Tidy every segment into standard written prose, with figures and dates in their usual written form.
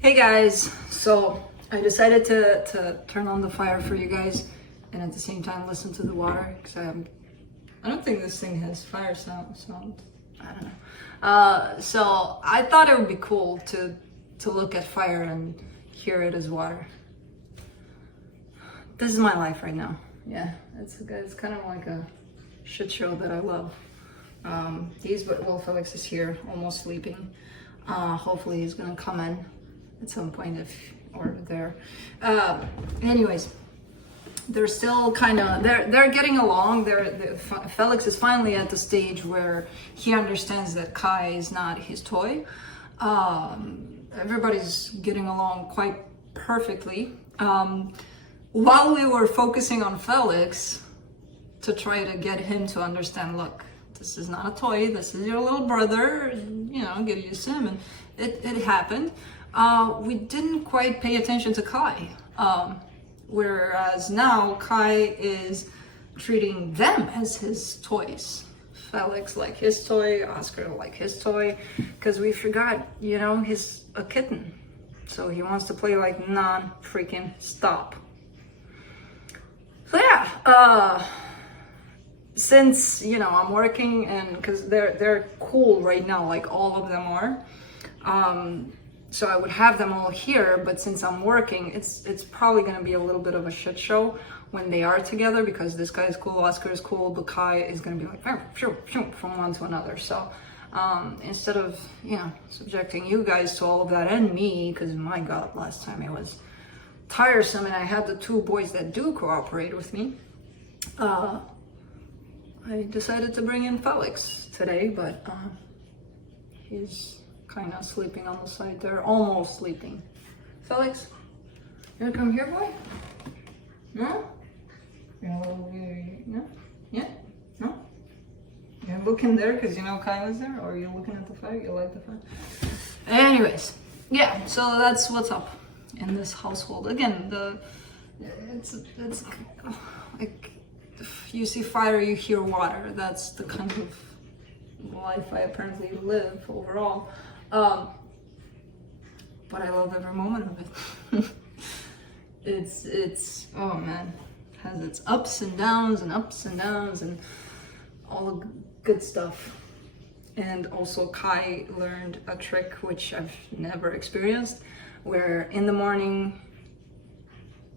Hey guys, so I decided to turn on the fire for you guys and at the same time listen to the water because I don't think this thing has fire sound. I don't know. So I thought it would be cool to look at fire and hear it as water. This is my life right now. Yeah, it's kind of like a shit show that I love. Well, Felix is here, almost sleeping. Hopefully he's gonna come in at some point or there. Anyways, they're still kind of, they're getting along. Felix is finally at the stage where he understands that Kai is not his toy. Everybody's getting along quite perfectly. While we were focusing on Felix to try to get him to understand, look, this is not a toy, this is your little brother, you know, get used to him, and it happened. We didn't quite pay attention to Kai, whereas now Kai is treating them as his toys. Felix like his toy, Oscar like his toy, because we forgot, you know, he's a kitten, so he wants to play like non-freaking stop. So yeah, since, you know, I'm working and because they're cool right now, like all of them are, so I would have them all here, but since I'm working, it's probably going to be a little bit of a shit show when they are together, because this guy is cool, Oscar is cool, but Kai is going to be like from one to another. So instead of, you know, subjecting you guys to all of that and me, because my god, last time it was tiresome and I had the two boys that do cooperate with me, I decided to bring in Felix today, but he's kind of sleeping on the side there, almost sleeping. Felix, you wanna come here, boy? No? No? Yeah? No? You're looking there because you know Kai was there, or you're looking at the fire? You like the fire? Anyways, yeah, so that's what's up in this household. Again, it's like, if you see fire, you hear water. That's the kind of life I apparently live overall. But I love every moment of it. it's oh man, it has its ups and downs and all the good stuff. And also Kai learned a trick which I've never experienced, where in the morning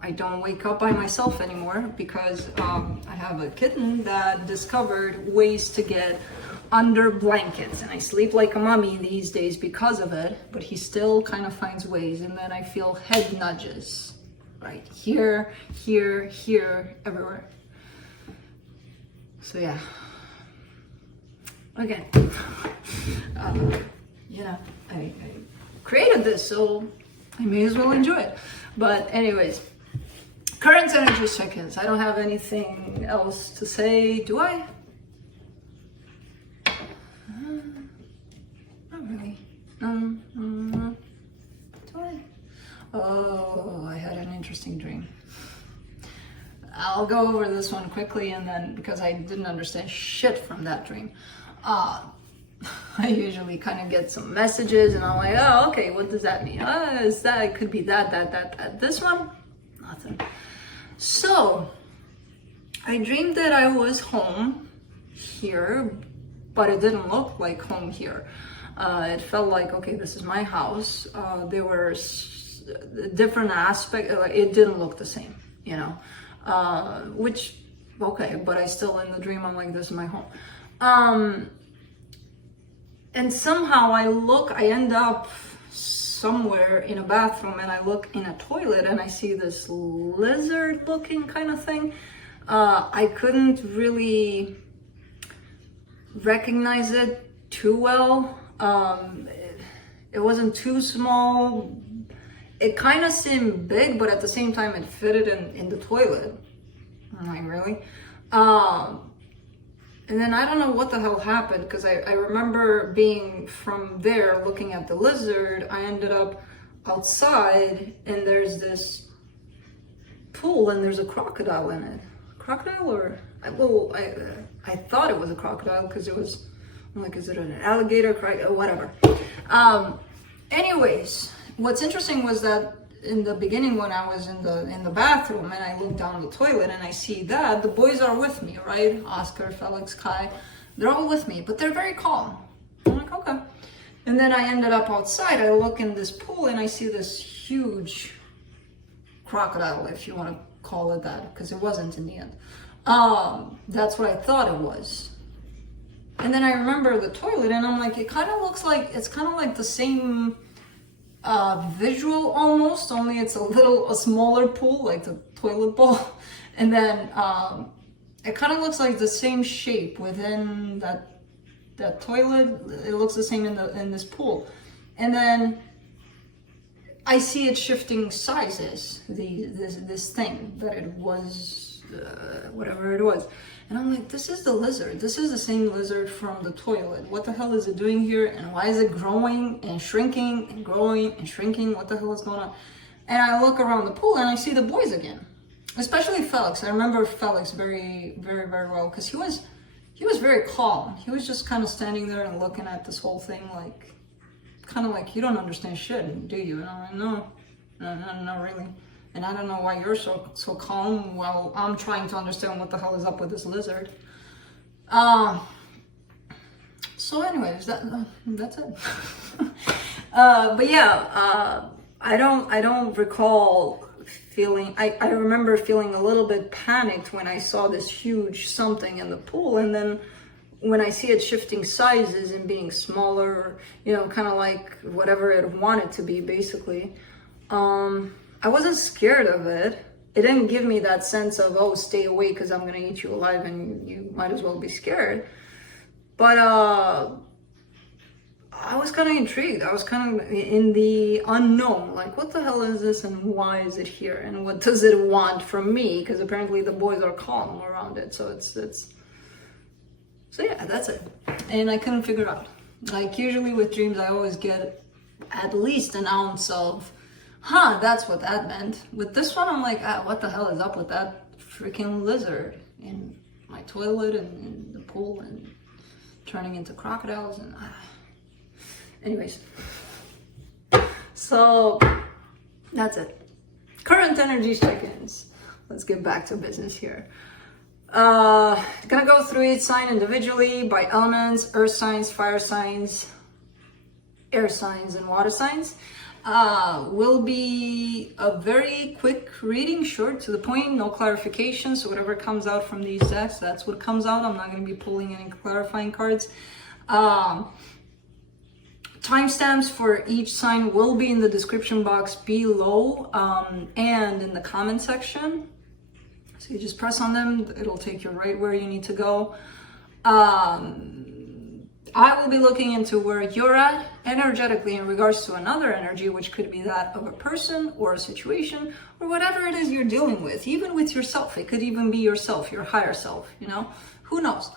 I don't wake up by myself anymore, because I have a kitten that discovered ways to get under blankets, and I sleep like a mummy these days because of it, but he still kind of finds ways, and then I feel head nudges, right? Here, everywhere. So yeah. Again, you know, I created this, so I may as well enjoy it. But anyways, current energy check-ins. I don't have anything else to say, do I? Not really. Do I? Oh, I had an interesting dream. I'll go over this one quickly, and then, because I didn't understand shit from that dream, I usually kind of get some messages and I'm like, oh, okay, what does that mean? Is that, it could be that. This one, nothing. So I dreamed that I was home here, but it didn't look like home here. It felt like, okay, this is my house. There were different aspects, like it didn't look the same, you know, which, okay, but I still, in the dream, I'm like, this is my home. And somehow I end up somewhere in a bathroom, and I look in a toilet and I see this lizard looking kind of thing. I couldn't really recognize it too well. It wasn't too small. It kind of seemed big, but at the same time it fitted in the toilet. I'm like, really? And then I don't know what the hell happened, because I remember being from there looking at the lizard. I ended up outside, and there's this pool, and there's a crocodile in it. Crocodile, or I thought it was a crocodile, because it was, I'm like, is it an alligator, whatever. Anyways, what's interesting was that in the beginning when I was in the bathroom and I look down the toilet and I see that, the boys are with me, right? Oscar, Felix, Kai, they're all with me, but they're very calm. I'm like, okay. And then I ended up outside. I look in this pool and I see this huge crocodile, if you want to call it that, because it wasn't in the end. That's what I thought it was. And then I remember the toilet and I'm like, it kind of looks like, it's kind of like the same visual almost, only it's a smaller pool, like the toilet bowl. And then it kind of looks like the same shape within that toilet. It looks the same in this pool. And then I see it shifting sizes, this thing that it was, whatever it was. And I'm like, this is the lizard. This is the same lizard from the toilet. What the hell is it doing here? And why is it growing and shrinking and growing and shrinking? What the hell is going on? And I look around the pool and I see the boys again, especially Felix. I remember Felix very, very, very well because he was very calm. He was just kind of standing there and looking at this whole thing like, kind of like, you don't understand shit, do you? And I'm like, no, not really. And I don't know why you're so calm while I'm trying to understand what the hell is up with this lizard. So anyways, that's it. But yeah, I don't recall feeling, I remember feeling a little bit panicked when I saw this huge something in the pool, and then when I see it shifting sizes and being smaller, you know, kind of like whatever it wanted to be, basically. I wasn't scared of it. It didn't give me that sense of, oh, stay away because I'm going to eat you alive and you might as well be scared. But I was kind of intrigued. I was kind of in the unknown. Like, what the hell is this and why is it here? And what does it want from me? Because apparently the boys are calm around it. So so yeah, that's it. And I couldn't figure it out. Like, usually with dreams, I always get at least an ounce of, that's what that meant. With this one, I'm like, what the hell is up with that freaking lizard in my toilet and in the pool and turning into crocodiles and anyways. So that's it. Current energies check-ins. Let's get back to business here. Gonna go through each sign individually by elements: earth signs, fire signs, air signs, and water signs. Will be a very quick reading, short to the point, no clarification. So whatever comes out from these decks, that's what comes out. I'm not going to be pulling any clarifying cards. Timestamps for each sign will be in the description box below and in the comment section. So you just press on them, it'll take you right where you need to go. I will be looking into where you're at energetically in regards to another energy, which could be that of a person or a situation or whatever it is you're dealing with, even with yourself. It could even be yourself, your higher self, you know, who knows?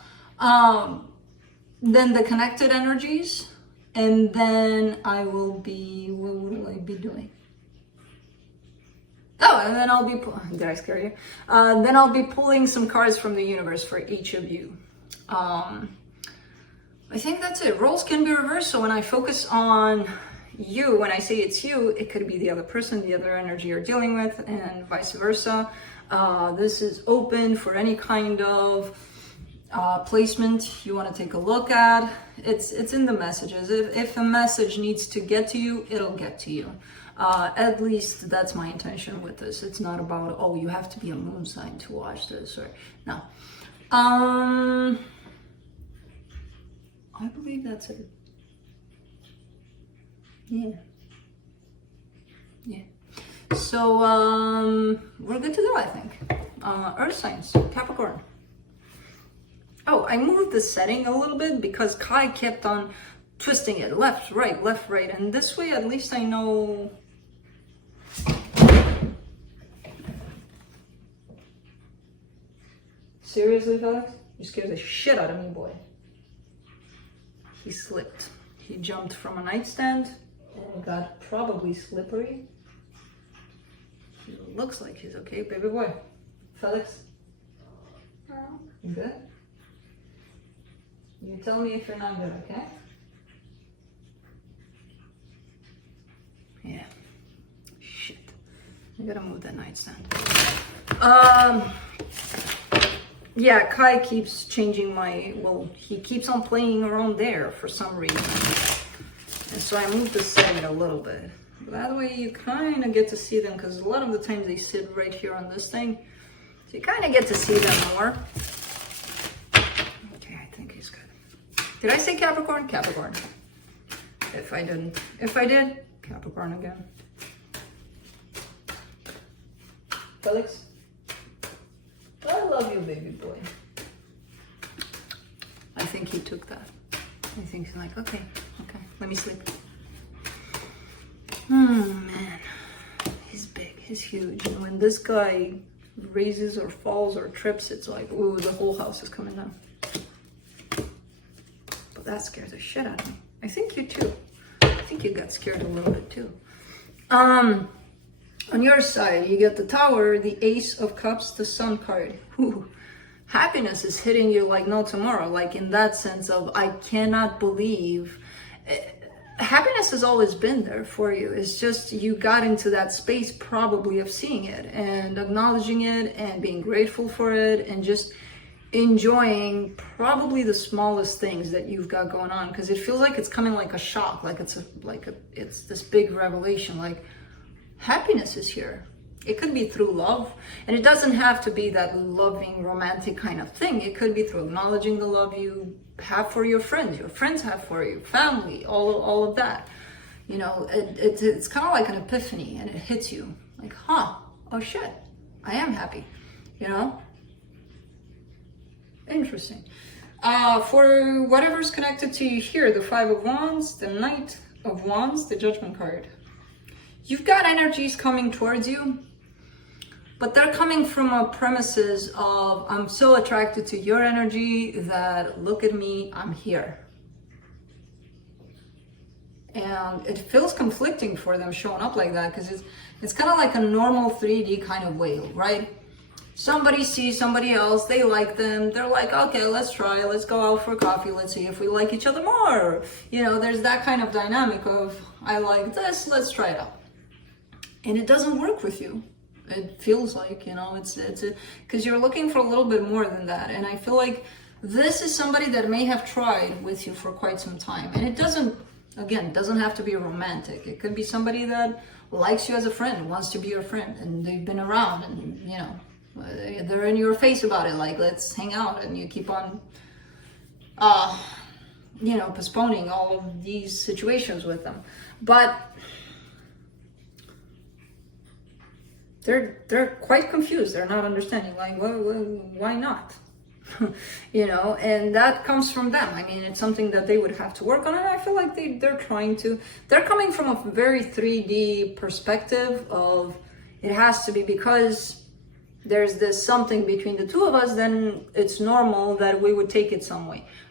Then the connected energies, and then I will be, what will I be doing? Oh, and then I'll be, did I scare you? Then I'll be pulling some cards from the universe for each of you. I think that's it. Roles can be reversed. So when I focus on you, when I say it's you, it could be the other person, the other energy you're dealing with, and vice versa. This is open for any kind of placement you want to take a look at. It's in the messages. If a message needs to get to you, it'll get to you. At least that's my intention with this. It's not about, oh, you have to be a moon sign to watch this, or no. I believe that's it. Yeah. So we're good to go, I think. Earth signs, Capricorn. Oh, I moved the setting a little bit because Kai kept on twisting it left, right, and this way at least I know. Seriously, Felix? You scared the shit out of me, boy. He slipped. He jumped from a nightstand and got probably slippery. He looks like he's okay, baby boy. Felix? You good? You tell me if you're not good, okay? Yeah. Shit. I gotta move that nightstand. Yeah, Kai keeps changing my, well, he keeps on playing around there for some reason. And so I moved the setting a little bit. That way you kind of get to see them, because a lot of the times they sit right here on this thing. So you kind of get to see them more. Okay, I think he's good. Did I say Capricorn? Capricorn. If I didn't. If I did, Capricorn again. Felix? I love you, baby boy. I think he took that. I think he's like, okay, let me sleep. Oh man, he's big, he's huge. And when this guy raises or falls or trips, it's like, ooh, the whole house is coming down. But that scares the shit out of me. I think you too. I think you got scared a little bit too. On your side, you get the Tower, the Ace of Cups, the Sun card. Ooh, happiness is hitting you like no tomorrow. Like in that sense of, I cannot believe. Happiness has always been there for you. It's just you got into that space probably of seeing it and acknowledging it and being grateful for it and just enjoying probably the smallest things that you've got going on, because it feels like it's coming like a shock, like it's this big revelation, like happiness is here. It could be through love, and it doesn't have to be that loving romantic kind of thing. It could be through acknowledging the love you have for your friends have for you, family, all of that. You know, it's kind of like an epiphany, and it hits you like, huh, oh shit, I am happy, you know. Interesting. For whatever's connected to you here, the Five of Wands, the Knight of Wands, the Judgment card. You've got energies coming towards you, but they're coming from a premises of, I'm so attracted to your energy that look at me, I'm here. And it feels conflicting for them showing up like that, because it's kind of like a normal 3D kind of way, right? Somebody sees somebody else, they like them, they're like, okay, let's try, let's go out for coffee, let's see if we like each other more. You know, there's that kind of dynamic of, I like this, let's try it out. And it doesn't work with you. It feels like, you know, it's because you're looking for a little bit more than that. And I feel like this is somebody that may have tried with you for quite some time. And it doesn't have to be romantic. It could be somebody that likes you as a friend, wants to be your friend, and they've been around, and, you know, they're in your face about it, like, let's hang out, and you keep on, you know, postponing all of these situations with them. But they're quite confused. They're not understanding, like, well, why not? You know, and that comes from them. I mean, it's something that they would have to work on, and I feel like they're trying to. They're coming from a very 3D perspective of, it has to be because there's this something between the two of us, then it's normal that we would take it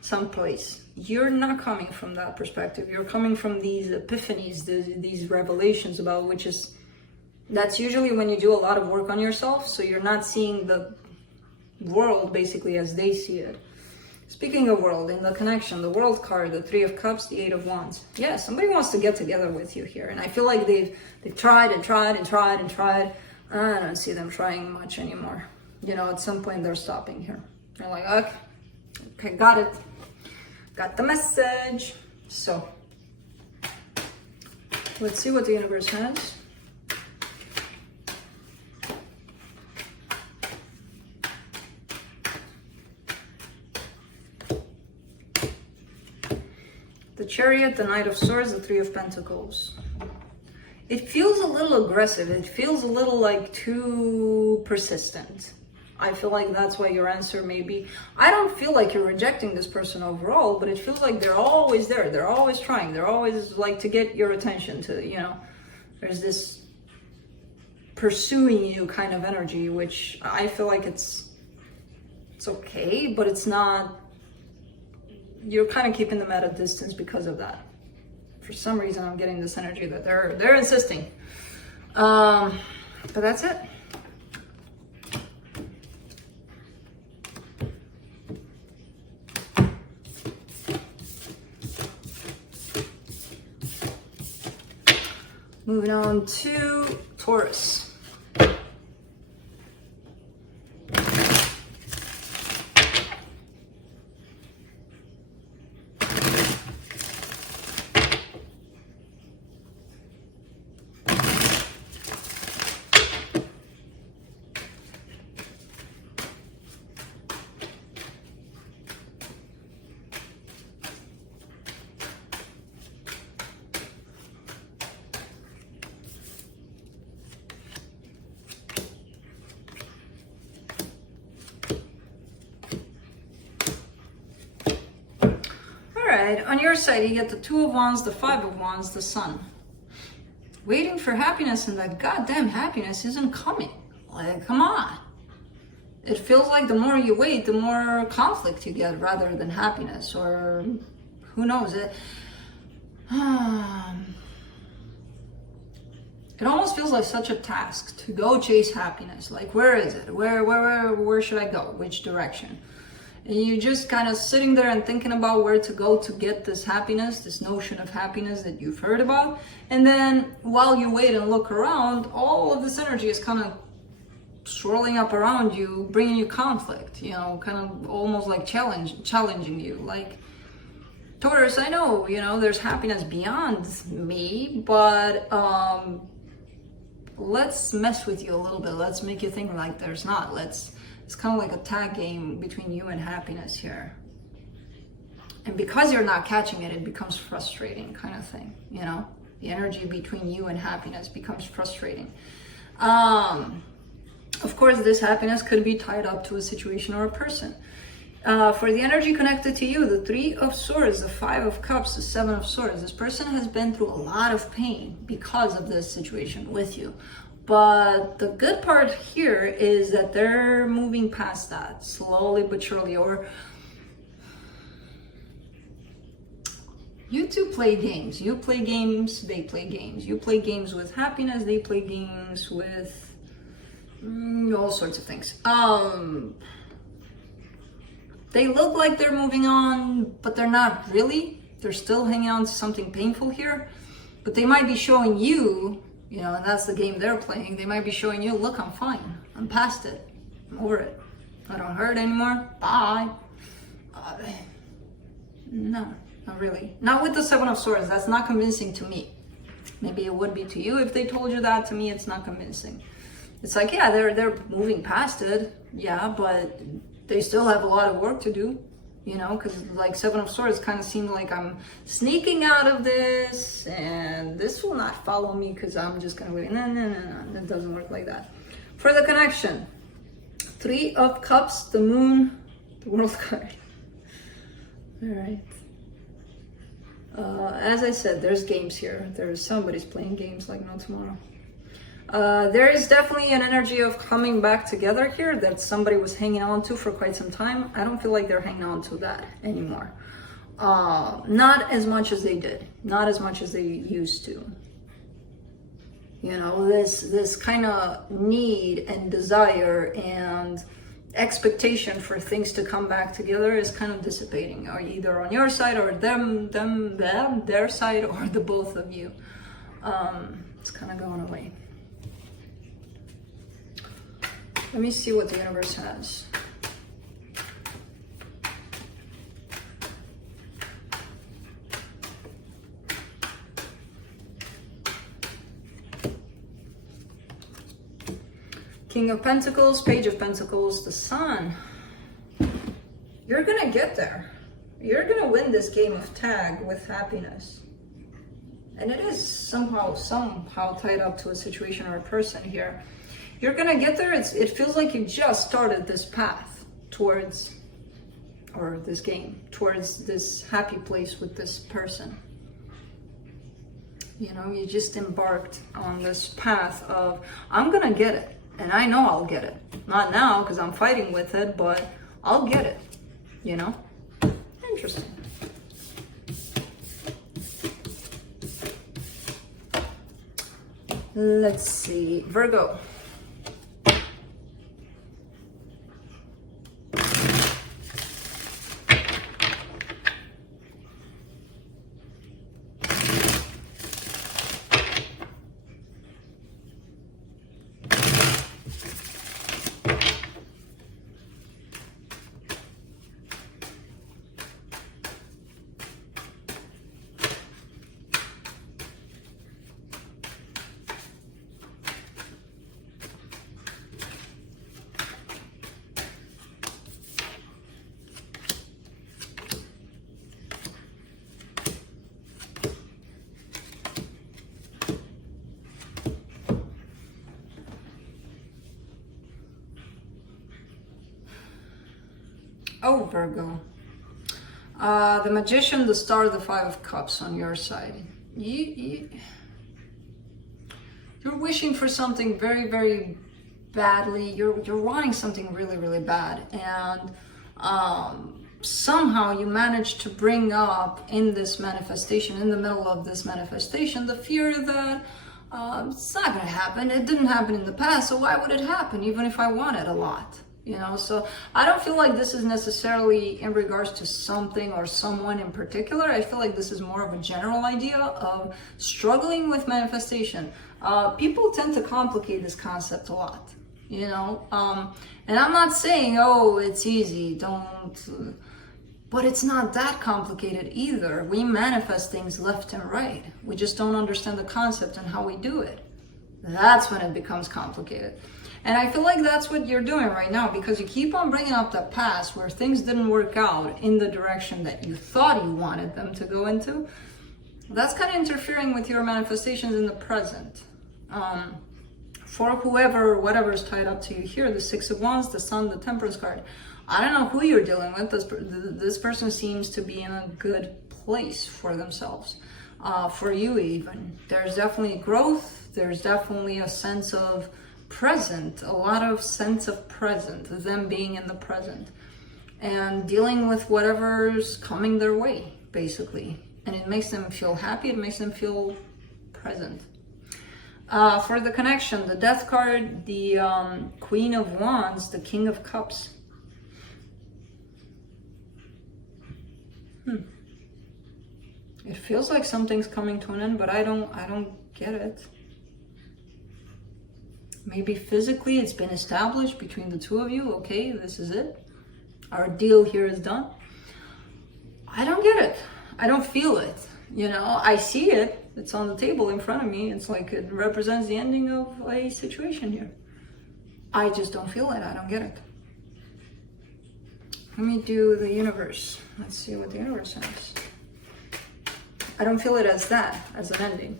someplace. You're not coming from that perspective. You're coming from these epiphanies, these revelations about which is, that's usually when you do a lot of work on yourself, so you're not seeing the world basically as they see it. Speaking of world, in the connection, the World card, the Three of Cups, the Eight of Wands. Yeah, somebody wants to get together with you here, and I feel like they've tried and tried and tried and tried. I don't see them trying much anymore. You know, at some point they're stopping here. They're like, okay, got it. Got the message. So, let's see what the universe has. The Chariot, the Knight of Swords, the Three of Pentacles. It feels a little aggressive. It feels a little like too persistent. I feel like that's why your answer may be, I don't feel like you're rejecting this person overall, but it feels like they're always there. They're always trying. They're always like to get your attention to, you know, there's this pursuing you kind of energy, which I feel like it's okay, but it's not, you're kind of keeping them at a distance because of that. For some reason, I'm getting this energy that they're insisting. But that's it. Moving on to Taurus. On your side, you get the Two of Wands, the Five of Wands, the Sun. Waiting for happiness, and that goddamn happiness isn't coming. Like, come on. It feels like the more you wait, the more conflict you get rather than happiness, or who knows. It almost feels like such a task to go chase happiness. Like, where is it? Where should I go? Which direction? And you just kind of sitting there and thinking about where to go to get this happiness, this notion of happiness that you've heard about. And then while you wait and look around, all of this energy is kind of swirling up around you, bringing you conflict, you know, kind of almost like challenging you. Like, Taurus, I know, you know, there's happiness beyond me, but let's mess with you a little bit. Let's make you think like there's not. It's kind of like a tag game between you and happiness here. And because you're not catching it, it becomes frustrating kind of thing, you know? The energy between you and happiness becomes frustrating. Of course, this happiness could be tied up to a situation or a person. For the energy connected to you, the Three of Swords, the Five of Cups, the Seven of Swords, this person has been through a lot of pain because of this situation with you. But the good part here is that they're moving past that slowly but surely. Or you two play games. You play games, they play games. You play games with happiness, they play games with all sorts of things. They look like they're moving on, but they're not really. They're still hanging on to something painful here. But they might be showing you, you know, and that's the game they're playing. They might be showing you, look, I'm fine. I'm past it. I'm over it. I don't hurt anymore. Bye. No, not really. Not with the Seven of Swords. That's not convincing to me. Maybe it would be to you if they told you that. To me, it's not convincing. It's like, yeah, they're moving past it. Yeah, but they still have a lot of work to do. You know, because like Seven of Swords kind of seemed like I'm sneaking out of this and this will not follow me because I'm just going to wait. No, it doesn't work like that. For the connection, Three of Cups, the Moon, the World card. All right. As I said, there's games here. Somebody's playing games like no tomorrow. There is definitely an energy of coming back together here that somebody was hanging on to for quite some time. I don't feel like they're hanging on to that anymore. Not as much as they did. Not as much as they used to. You know, this kind of need and desire and expectation for things to come back together is kind of dissipating, or either on your side or them, their side, or the both of you. It's kind of going away. Let me see what the universe has. King of Pentacles, Page of Pentacles, the Sun. You're gonna get there. You're gonna win this game of tag with happiness. And it is somehow tied up to a situation or a person here. You're gonna get there. It feels like you just started this path towards, or this game, towards this happy place with this person. You know, you just embarked on this path of, I'm gonna get it. And I know I'll get it. Not now, because I'm fighting with it, but I'll get it. You know? Interesting. Let's see. Virgo. Oh, Virgo. The Magician, the Star, the Five of Cups on your side. You're wishing for something very, very badly. You're wanting something really, really bad. And somehow you managed to bring up in this manifestation, in the middle of this manifestation, the fear that it's not going to happen. It didn't happen in the past, so why would it happen, even if I want it a lot? You know, so I don't feel like this is necessarily in regards to something or someone in particular. I feel like this is more of a general idea of struggling with manifestation. People tend to complicate this concept a lot, you know, and I'm not saying, oh, it's easy, don't, but it's not that complicated either. We manifest things left and right. We just don't understand the concept and how we do it. That's when it becomes complicated. And I feel like that's what you're doing right now, because you keep on bringing up the past where things didn't work out in the direction that you thought you wanted them to go into. That's kind of interfering with your manifestations in the present. For whoever, whatever's tied up to you here, the Six of Wands, the Sun, the Temperance card. I don't know who you're dealing with. This person seems to be in a good place for themselves. For you even. There's definitely growth. There's definitely a sense of present, a lot of sense of present, them being in the present and dealing with whatever's coming their way, basically. And it makes them feel happy, it makes them feel present. For the connection, the Death card, the Queen of Wands, the King of Cups. It feels like something's coming to an end, but I don't get it. Maybe physically it's been established between the two of you. Okay, this is it. Our deal here is done. I don't get it. I don't feel it. You know, I see it. It's on the table in front of me. It's like it represents the ending of a situation here. I just don't feel it. I don't get it. Let me do the universe. Let's see what the universe says. I don't feel it as that, as an ending.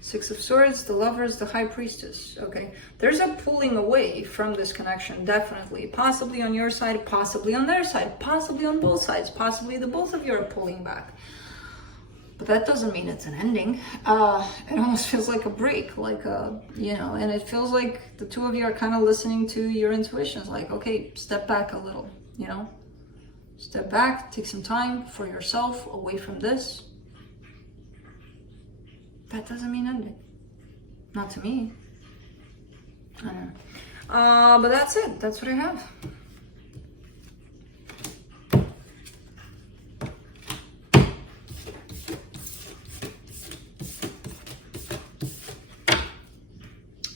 Six of Swords, the Lovers, the High Priestess. Okay, there's a pulling away from this connection, definitely. Possibly on your side, possibly on their side, possibly on both sides, possibly the both of you are pulling back. But that doesn't mean it's an ending. It almost feels like a break, like a, you know, and it feels like the two of you are kind of listening to your intuitions, like, okay, step back a little, you know? Step back, take some time for yourself, away from this. That doesn't mean ending. Not to me. I don't know. But that's it. That's what I have.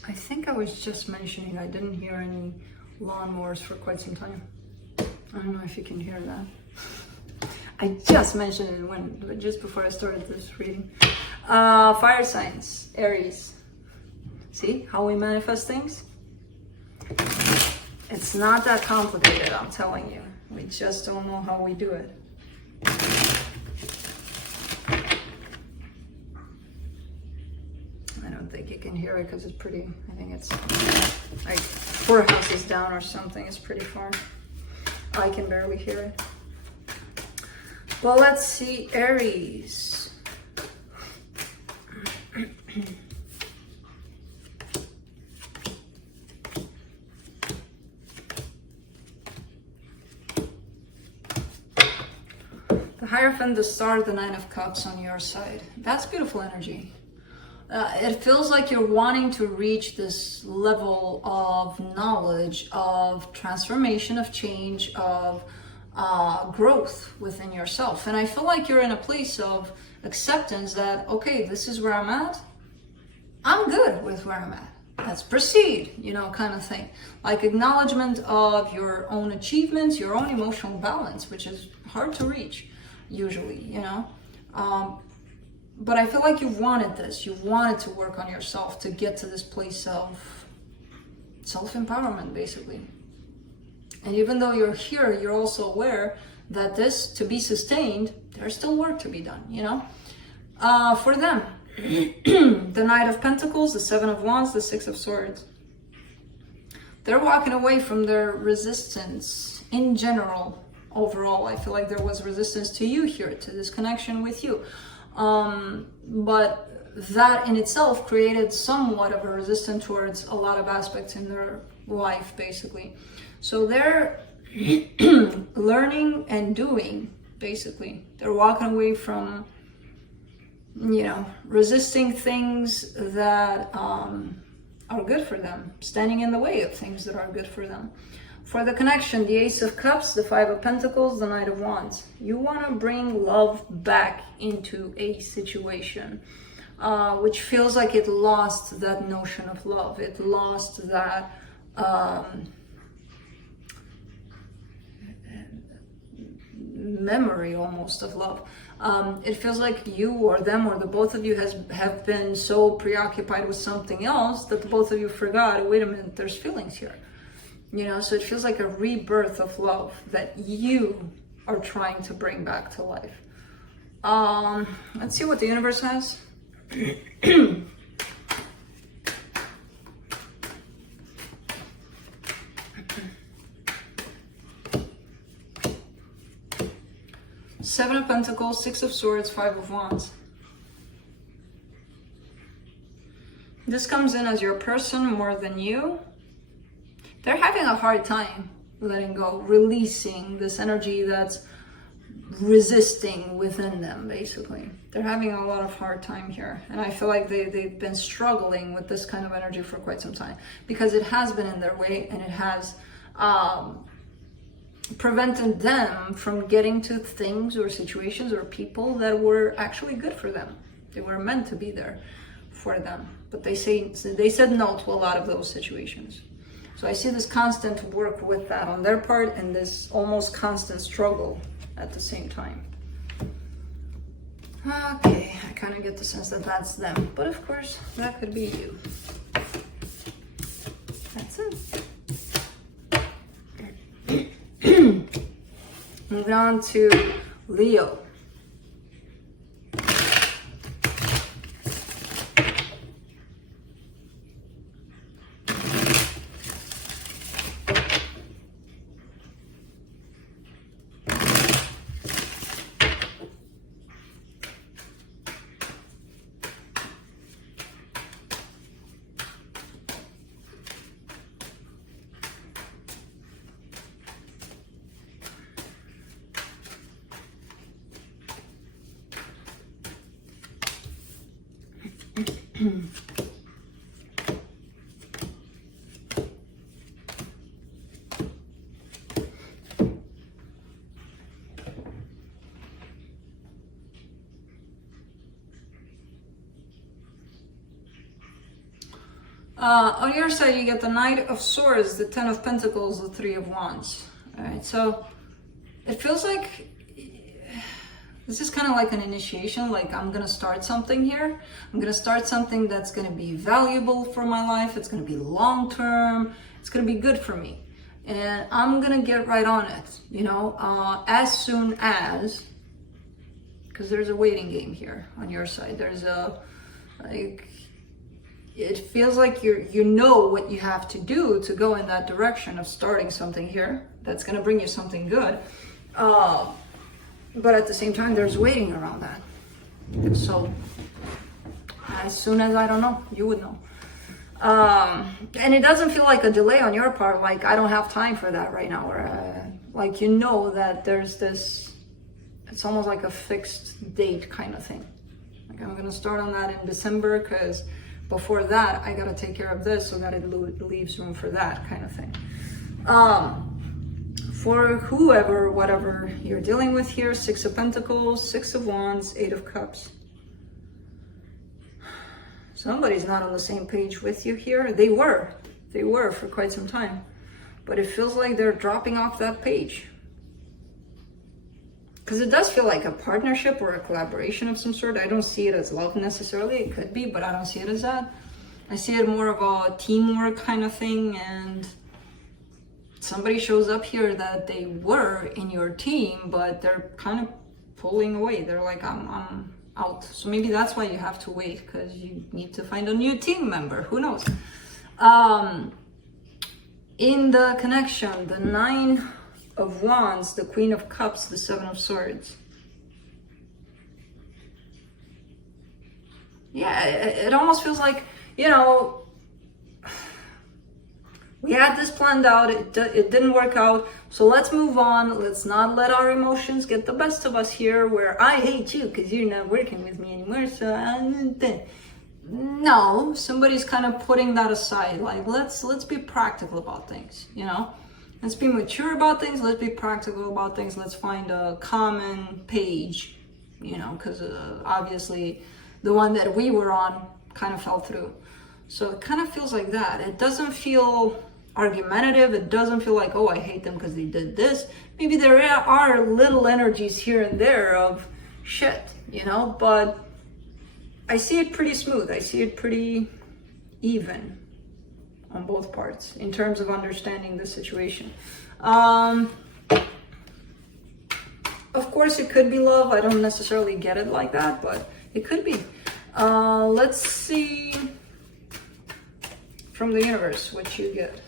I think I was just mentioning I didn't hear any lawnmowers for quite some time. I don't know if you can hear that. I just mentioned it just before I started this reading. Fire signs, Aries. See how we manifest things? It's not that complicated, I'm telling you. We just don't know how we do it. I don't think you can hear it because it's pretty, I think it's like 4 houses down or something. It's pretty far. I can barely hear it. Well, let's see, Aries. The Hierophant, the Star, the Nine of Cups on your side. That's beautiful energy. It feels like you're wanting to reach this level of knowledge, of transformation, of change, of growth within yourself. And I feel like you're in a place of acceptance that, okay, this is where I'm at. I'm good with where I'm at. Let's proceed, you know, kind of thing. Like acknowledgement of your own achievements, your own emotional balance, which is hard to reach usually, you know. But I feel like you've wanted this. You've wanted to work on yourself to get to this place of self-empowerment, basically. And even though you're here, you're also aware that this, to be sustained, there's still work to be done, you know. For them, the Knight of Pentacles, the Seven of Wands, the Six of Swords. They're walking away from their resistance in general. Overall, I feel like there was resistance to you here, to this connection with you. But that in itself created somewhat of a resistance towards a lot of aspects in their life, basically. So they're learning and doing, basically. They're walking away from, you know, resisting things that are good for them, standing in the way of things that are good for them. For the connection, the Ace of Cups, the Five of Pentacles, the Knight of Wands. You want to bring love back into a situation, which feels like it lost that notion of love. It lost that memory almost of love. It feels like you or them or the both of you have been so preoccupied with something else that the both of you forgot, wait a minute, there's feelings here. You know, so it feels like a rebirth of love that you are trying to bring back to life. Let's see what the universe has. Seven of Pentacles, Six of Swords, Five of Wands. This comes in as your person more than you. They're having a hard time letting go, releasing this energy that's resisting within them, basically. They're having a lot of hard time here. And I feel like they've been struggling with this kind of energy for quite some time because it has been in their way and it has prevented them from getting to things or situations or people that were actually good for them. They were meant to be there for them. But they said no to a lot of those situations. So I see this constant work with that on their part and this almost constant struggle at the same time. Okay, I kind of get the sense that that's them. But of course, that could be you. That's it. Moving on to Leo. On your side, you get the Knight of Swords, the Ten of Pentacles, the Three of Wands. All right, so it feels like this is kind of like an initiation, like I'm gonna start something here. I'm gonna start something that's gonna be valuable for my life. It's gonna be long-term. It's gonna be good for me. And I'm gonna get right on it, you know, as soon as, because there's a waiting game here on your side. There's a, like, it feels like you know what you have to do to go in that direction of starting something here that's going to bring you something good, but at the same time there's waiting around that. So as soon as, I don't know, you would know, and it doesn't feel like a delay on your part, like I don't have time for that right now, or like, you know, that there's this, it's almost like a fixed date kind of thing, like I'm going to start on that in December because before that, I gotta take care of this so that it leaves room for that kind of thing. For whoever, whatever you're dealing with here, Six of Pentacles, Six of Wands, Eight of Cups. Somebody's not on the same page with you here. They were for quite some time, but it feels like they're dropping off that page. Because it does feel like a partnership or a collaboration of some sort. I don't see it as love necessarily. It could be, but I don't see it as that. I see it more of a teamwork kind of thing, and somebody shows up here that they were in your team, but they're kind of pulling away. They're like, I'm out. So maybe that's why you have to wait, because you need to find a new team member. Who knows? In the connection, the 9 of Wands, the Queen of Cups, the 7 of Swords. Yeah, it almost feels like, you know, we had this planned out, it didn't work out, so let's move on. Let's not let our emotions get the best of us here, where I hate you because you're not working with me anymore, so no, somebody's kind of putting that aside. Like, let's be practical about things, you know? Let's be mature about things, let's be practical about things, let's find a common page, you know, because obviously the one that we were on kind of fell through. So it kind of feels like that. It doesn't feel argumentative. It doesn't feel like, oh, I hate them because they did this. Maybe there are little energies here and there of shit, you know, but I see it pretty smooth. I see it pretty even on both parts in terms of understanding the situation. Of course, it could be love. I don't necessarily get it like that, but it could be. Let's see from the universe what you get.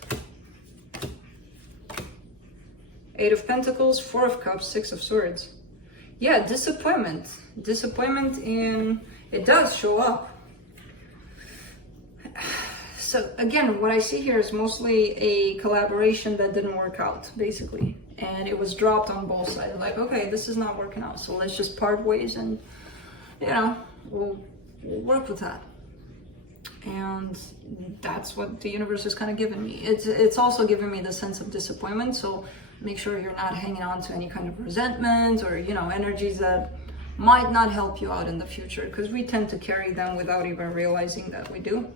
8 of Pentacles, 4 of Cups, 6 of Swords. Yeah, disappointment. Disappointment in... It does show up. So again, what I see here is mostly a collaboration that didn't work out, basically. And it was dropped on both sides. Like, okay, this is not working out, so let's just part ways and, you know, we'll work with that. And that's what the universe is kind of giving me. It's also giving me the sense of disappointment, so make sure you're not hanging on to any kind of resentment or, you know, energies that might not help you out in the future, because we tend to carry them without even realizing that we do.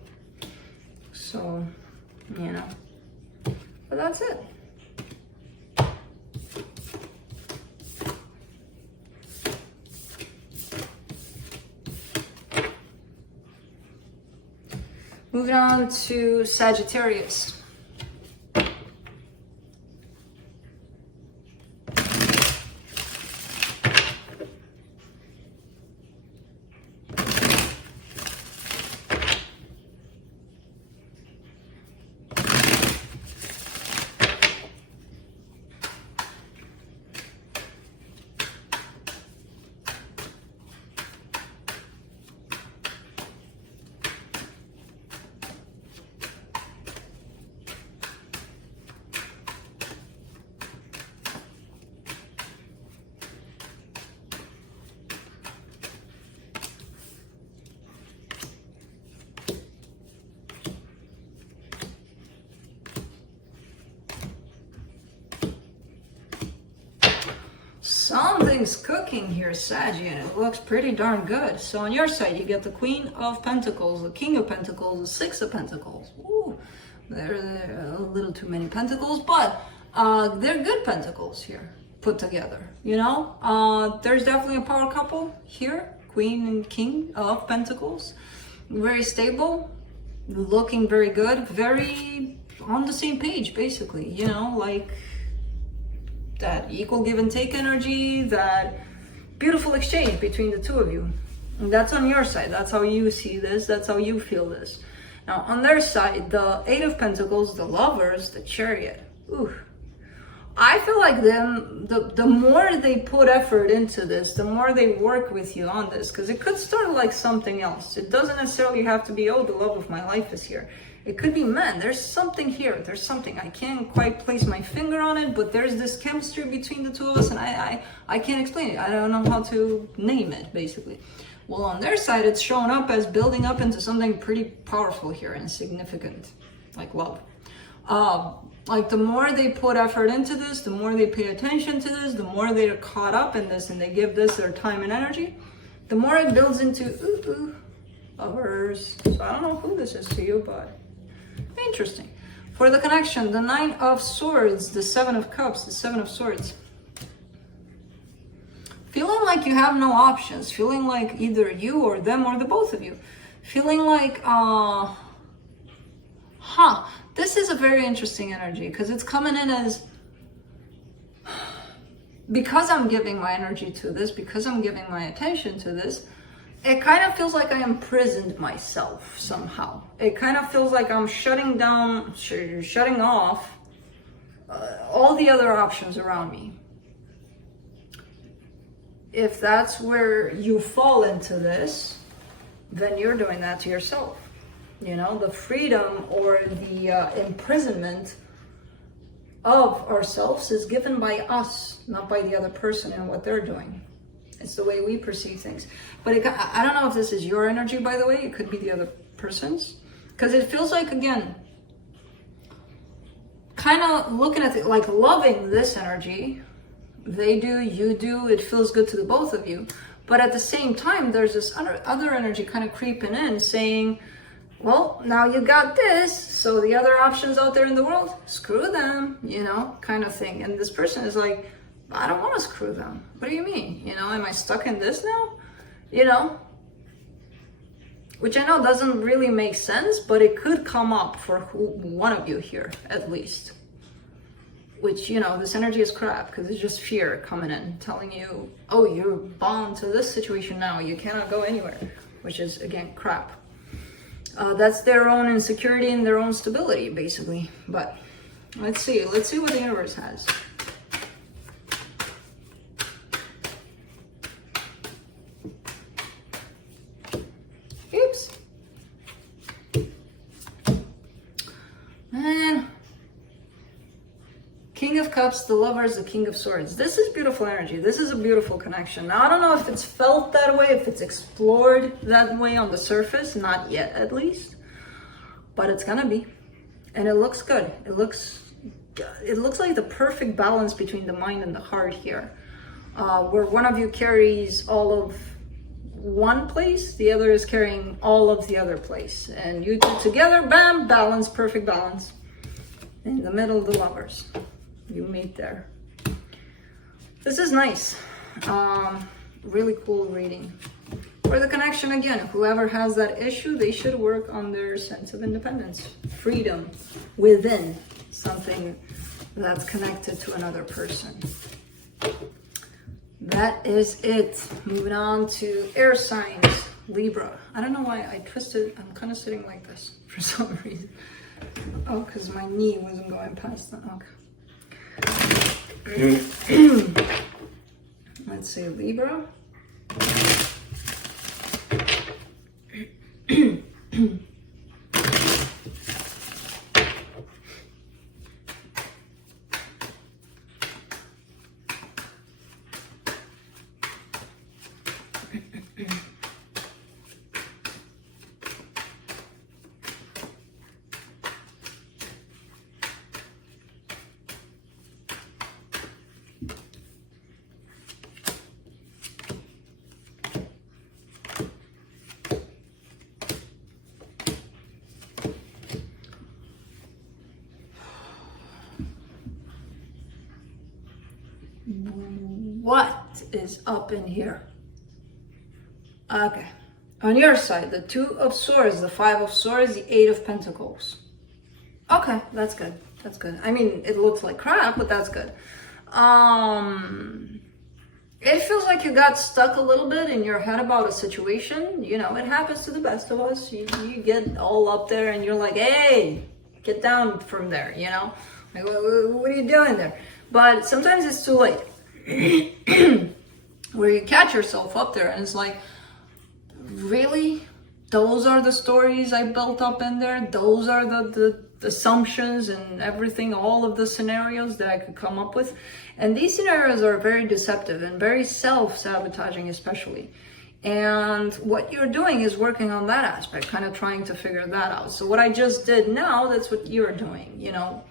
So, you know, but that's it. Moving on to Sagittarius. Something's cooking here, Saggy, and it looks pretty darn good. So on your side, you get the Queen of Pentacles, the King of Pentacles, the Six of Pentacles. Ooh, they're a little too many pentacles, but they're good pentacles here put together, you know? There's definitely a power couple here, Queen and King of Pentacles. Very stable, looking very good, very on the same page, basically, you know, like that equal give and take energy, that beautiful exchange between the two of you. And that's on your side. That's how you see this. That's how you feel this. Now, on their side, the Eight of Pentacles, the Lovers, the Chariot. Ooh. I feel like the more they put effort into this, the more they work with you on this, because it could start like something else. It doesn't necessarily have to be, oh, the love of my life is here. It could be, man, there's something here. There's something. I can't quite place my finger on it, but there's this chemistry between the two of us, and I can't explain it. I don't know how to name it, basically. Well, on their side, it's showing up as building up into something pretty powerful here and significant, like love. Like the more they put effort into this, the more they pay attention to this, the more they're caught up in this and they give this their time and energy, the more it builds into lovers. So I don't know who this is to you, but interesting. For the connection, the Nine of Swords, the Seven of Cups, the Seven of Swords. Feeling like you have no options, feeling like either you or them or the both of you. Feeling like, this is a very interesting energy because it's coming in as, because I'm giving my energy to this, because I'm giving my attention to this, it kind of feels like I imprisoned myself somehow. It kind of feels like I'm shutting down, shutting off all the other options around me. If that's where you fall into this, then you're doing that to yourself. You know, the freedom or the imprisonment of ourselves is given by us, not by the other person and what they're doing. It's the way we perceive things. But I don't know if this is your energy, by the way. It could be the other person's. Because it feels like, again, kind of looking at it, like loving this energy. They do, you do, it feels good to the both of you. But at the same time, there's this other energy kind of creeping in saying, well, now you got this, so the other options out there in the world, screw them, you know, kind of thing. And this person is like, I don't want to screw them. What do you mean? You know, am I stuck in this now? You know, which I know doesn't really make sense, but it could come up for one of you here, at least. Which, you know, this energy is crap because it's just fear coming in, telling you, oh, you're bound to this situation now. You cannot go anywhere, which is, again, crap. That's their own insecurity and their own stability, basically. But let's see what the universe has. Oops. Man. King of Cups, the Lovers, the King of Swords. This is beautiful energy. This is a beautiful connection. Now, I don't know if it's felt that way, if it's explored that way on the surface. Not yet, at least. But it's gonna be. And it looks good. It looks like the perfect balance between the mind and the heart here. Where one of you carries all of one place, the other is carrying all of the other place. And you two together, bam, balance, perfect balance. In the middle, the Lovers. You meet there. This is nice. Really cool reading. For the connection, again, whoever has that issue, they should work on their sense of independence, freedom within something that's connected to another person. That is it. Moving on to air signs, Libra. I don't know why I twisted. I'm kind of sitting like this for some reason. Oh, because my knee wasn't going past that. Okay. Let's see, Libra. What is up in here? Okay. On your side, the Two of Swords, the Five of Swords, the Eight of Pentacles. Okay, that's good. That's good. I mean, it looks like crap, but that's good. It feels like you got stuck a little bit in your head about a situation. You know, it happens to the best of us. You get all up there and you're like, hey, get down from there, you know? Like, what are you doing there? But sometimes it's too late. Where you catch yourself up there and it's like, really? Those are the stories I built up in there? Those are the assumptions and everything, all of the scenarios that I could come up with? And these scenarios are very deceptive and very self-sabotaging especially. And what you're doing is working on that aspect, kind of trying to figure that out. So what I just did now, that's what you're doing, you know?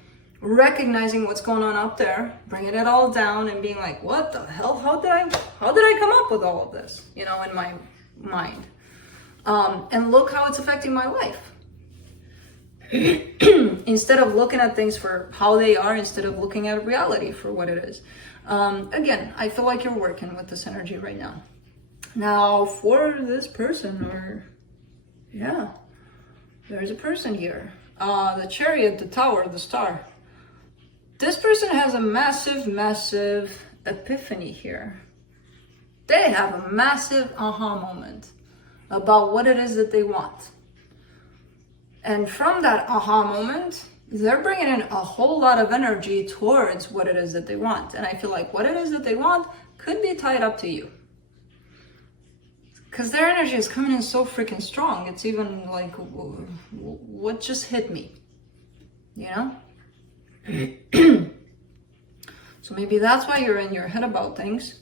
Recognizing what's going on up there, bringing it all down and being like, what the hell? How did I come up with all of this, you know, in my mind? And look how it's affecting my life. Instead of looking at things for how they are, instead of looking at reality for what it is. Again, I feel like you're working with this energy right now. Now, for this person, or yeah, there's a person here. The Chariot, the Tower, the Star. This person has a massive, massive epiphany here. They have a massive aha moment. about what it is that they want. And from that aha moment, they're bringing in a whole lot of energy towards what it is that they want. And I feel like what it is that they want could be tied up to you. Because their energy is coming in so freaking strong. It's even like, what just hit me? You know? So maybe that's why you're in your head about things.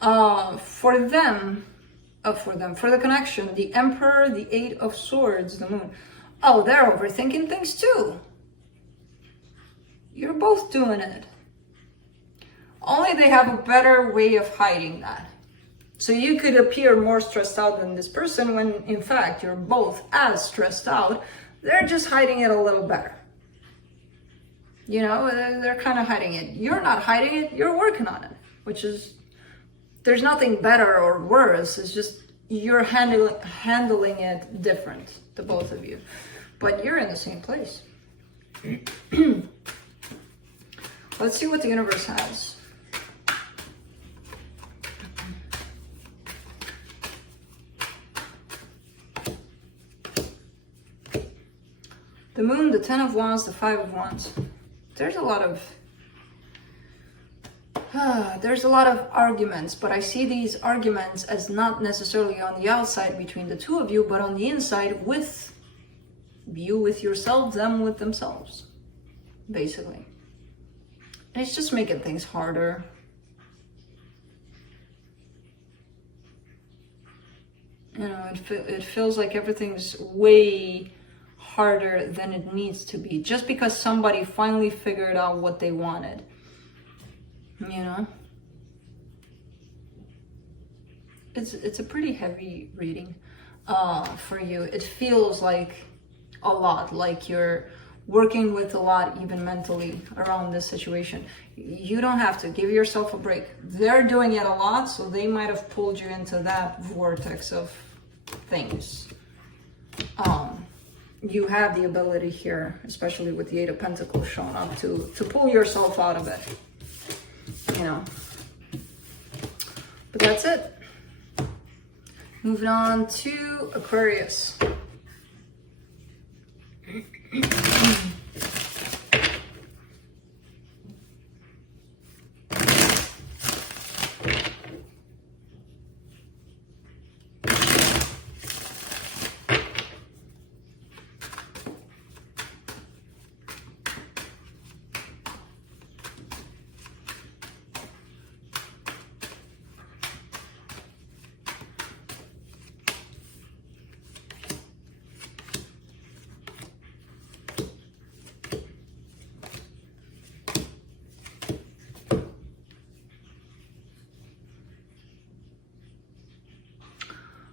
For the connection, the Emperor, the Eight of Swords, the Moon. Oh, they're overthinking things too. You're both doing it. Only they have a better way of hiding that. So you could appear more stressed out than this person when in fact you're both as stressed out. They're just hiding it a little better. You know, they're kind of hiding it. You're not hiding it, you're working on it, which is, there's nothing better or worse. It's just you're handling it different, the both of you. But you're in the same place. Let's see what the universe has. The Moon, the Ten of Wands, the Five of Wands. There's a lot of arguments, but I see these arguments as not necessarily on the outside between the two of you, but on the inside with you, with yourself, them with themselves, basically. And it's just making things harder. You know, it feels like everything's way harder than it needs to be, just because somebody finally figured out what they wanted. You know, it's a pretty heavy reading for you. It feels like a lot, like you're working with a lot, even mentally, around this situation. You don't have to. Give yourself a break. They're doing it a lot, so they might have pulled you into that vortex of things. You have the ability here, especially with the Eight of Pentacles showing up, to pull yourself out of it. You know, but that's it. Moving on to Aquarius.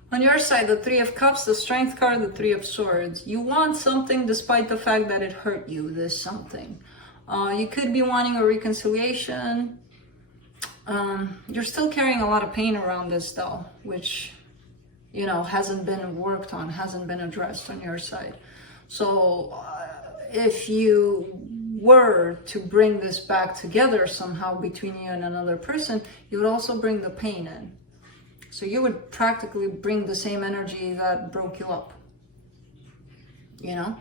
On your side, the Three of Cups, the Strength card, the Three of Swords. You want something despite the fact that it hurt you, this something. You could be wanting a reconciliation. You're still carrying a lot of pain around this though, which, you know, hasn't been worked on, hasn't been addressed on your side. So if you were to bring this back together somehow between you and another person, you would also bring the pain in. So you would practically bring the same energy that broke you up, you know?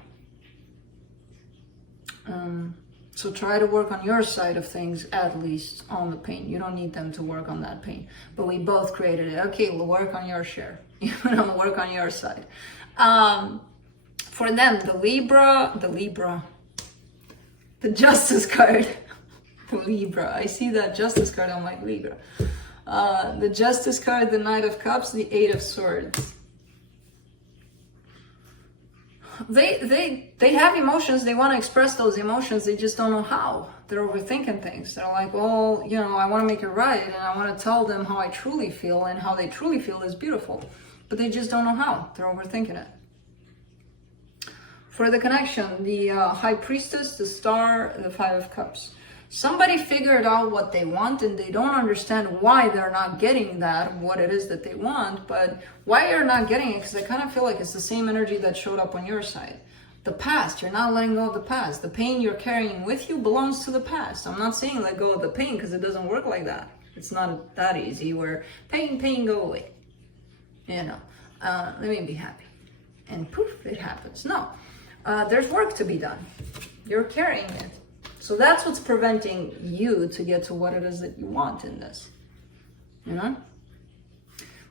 So try to work on your side of things, at least on the pain. You don't need them to work on that pain. But we both created it. Okay, we'll work on your share. You know, work on your side. For them, the Justice card. The Libra. I see that Justice card, I'm like, Libra. The Justice card, the Knight of Cups, the Eight of Swords. They have emotions. They want to express those emotions. They just don't know how. They're overthinking things. They're like, well, you know, I want to make it right, and I want to tell them how I truly feel, and how they truly feel is beautiful. But they just don't know how. They're overthinking it. For the connection, the High Priestess, the Star, the Five of Cups. Somebody figured out what they want, and they don't understand why they're not getting that, what it is that they want, but why you're not getting it, because I kind of feel like it's the same energy that showed up on your side. The past, you're not letting go of the past. The pain you're carrying with you belongs to the past. I'm not saying let go of the pain, because it doesn't work like that. It's not that easy where pain, go away. You know, let me be happy. And poof, it happens. No, there's work to be done. You're carrying it. So that's what's preventing you to get to what it is that you want in this. You know?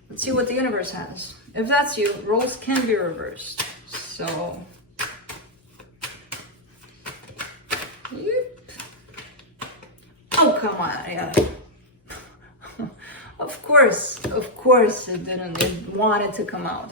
Let's see what the universe has. If that's you, roles can be reversed. So, yep. Oh, come on. Yeah. Of course it didn't. It wanted to come out.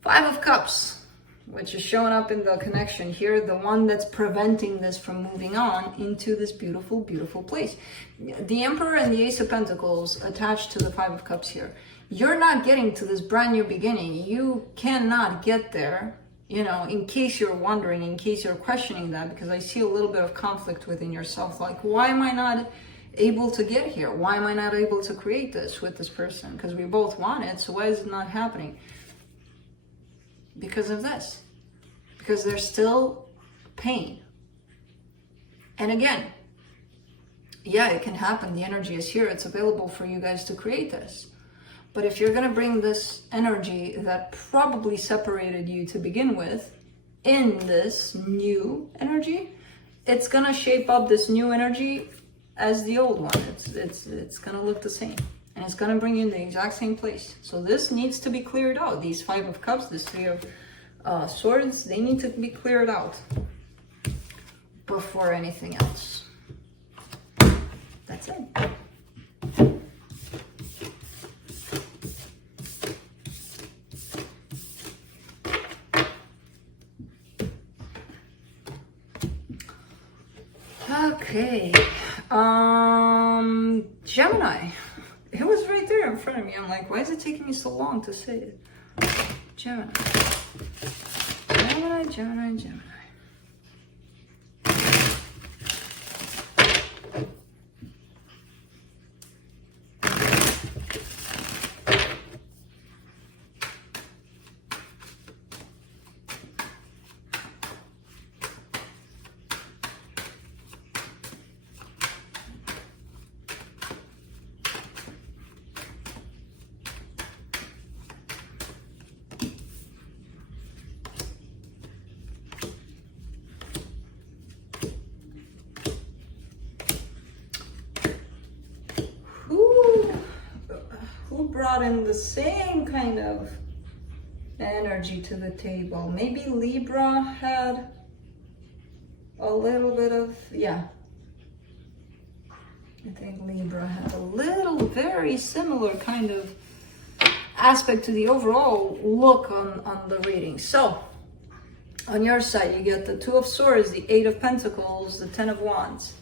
5 of Cups, which is showing up in the connection here, the one that's preventing this from moving on into this beautiful, beautiful place. The Emperor and the Ace of Pentacles attached to the 5 of Cups here. You're not getting to this brand new beginning. You cannot get there, you know, in case you're wondering, in case you're questioning that, because I see a little bit of conflict within yourself. Like, why am I not able to get here? Why am I not able to create this with this person? Because we both want it, so why is it not happening? Because of this. Because there's still pain. And again, yeah, it can happen. The energy is here. It's available for you guys to create this. But if you're going to bring this energy that probably separated you to begin with in this new energy, it's going to shape up this new energy as the old one. It's going to look the same. And it's going to bring you in the exact same place. So this needs to be cleared out. These 5 of Cups, this 3 of Swords, they need to be cleared out before anything else. That's it. Okay. Gemini. It was right there in front of me. I'm like, why is it taking me so long to say it? Gemini. Gemini, Gemini, Gemini. Brought in the same kind of energy to the table. Maybe Libra had a little bit of, yeah. I think Libra had a little, very similar kind of aspect to the overall look on the reading. So, on your side, you get the 2 of Swords, the 8 of Pentacles, the 10 of Wands.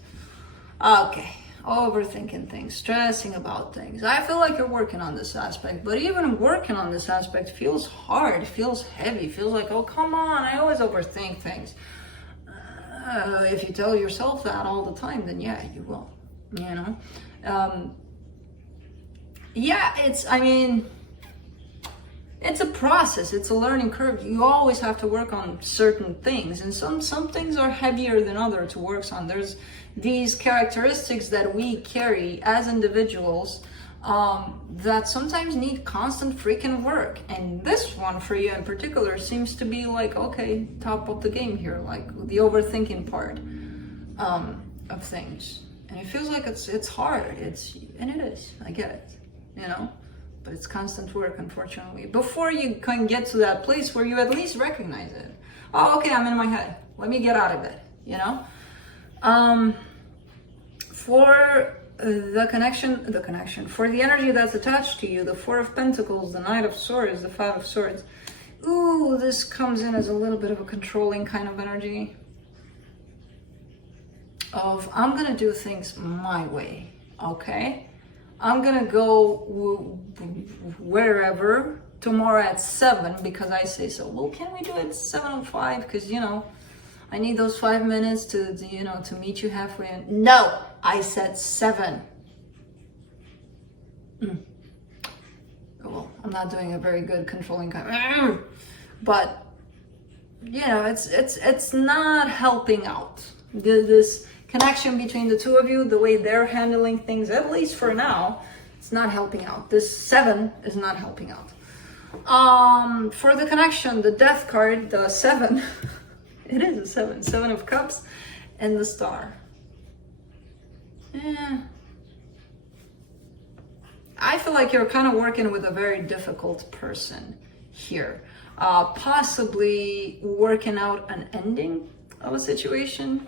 Okay. Overthinking things, stressing about things. I feel like you're working on this aspect, but even working on this aspect feels hard, feels heavy, feels like, oh, come on, I always overthink things. If you tell yourself that all the time, then yeah, you will, you know? Yeah, it's a process, it's a learning curve. You always have to work on certain things, and some things are heavier than others to work on. There's these characteristics that we carry as individuals that sometimes need constant freaking work. And this one for you in particular seems to be like, okay, top of the game here, like the overthinking part of things. And it feels like it's hard, and it is, I get it, you know? But it's constant work, unfortunately, before you can get to that place where you at least recognize it. Oh, okay, I'm in my head. Let me get out of it, you know? For the connection, for the energy that's attached to you, the 4 of Pentacles, the Knight of Swords, the 5 of Swords. Ooh, this comes in as a little bit of a controlling kind of energy. Of, I'm gonna do things my way, okay? I'm gonna go wherever tomorrow at 7 because I say so. Well, can we do it 7:05? Because, you know, I need those 5 minutes to meet you halfway. No, I said 7. Well, I'm not doing a very good controlling kind, but you know, it's not helping out. This connection between the 2 of you, the way they're handling things, at least for now, it's not helping out. This 7 is not helping out. For the connection, the death card, the 7, it is a 7, 7 of Cups, and the Star. I feel like you're kind of working with a very difficult person here. Possibly working out an ending of a situation,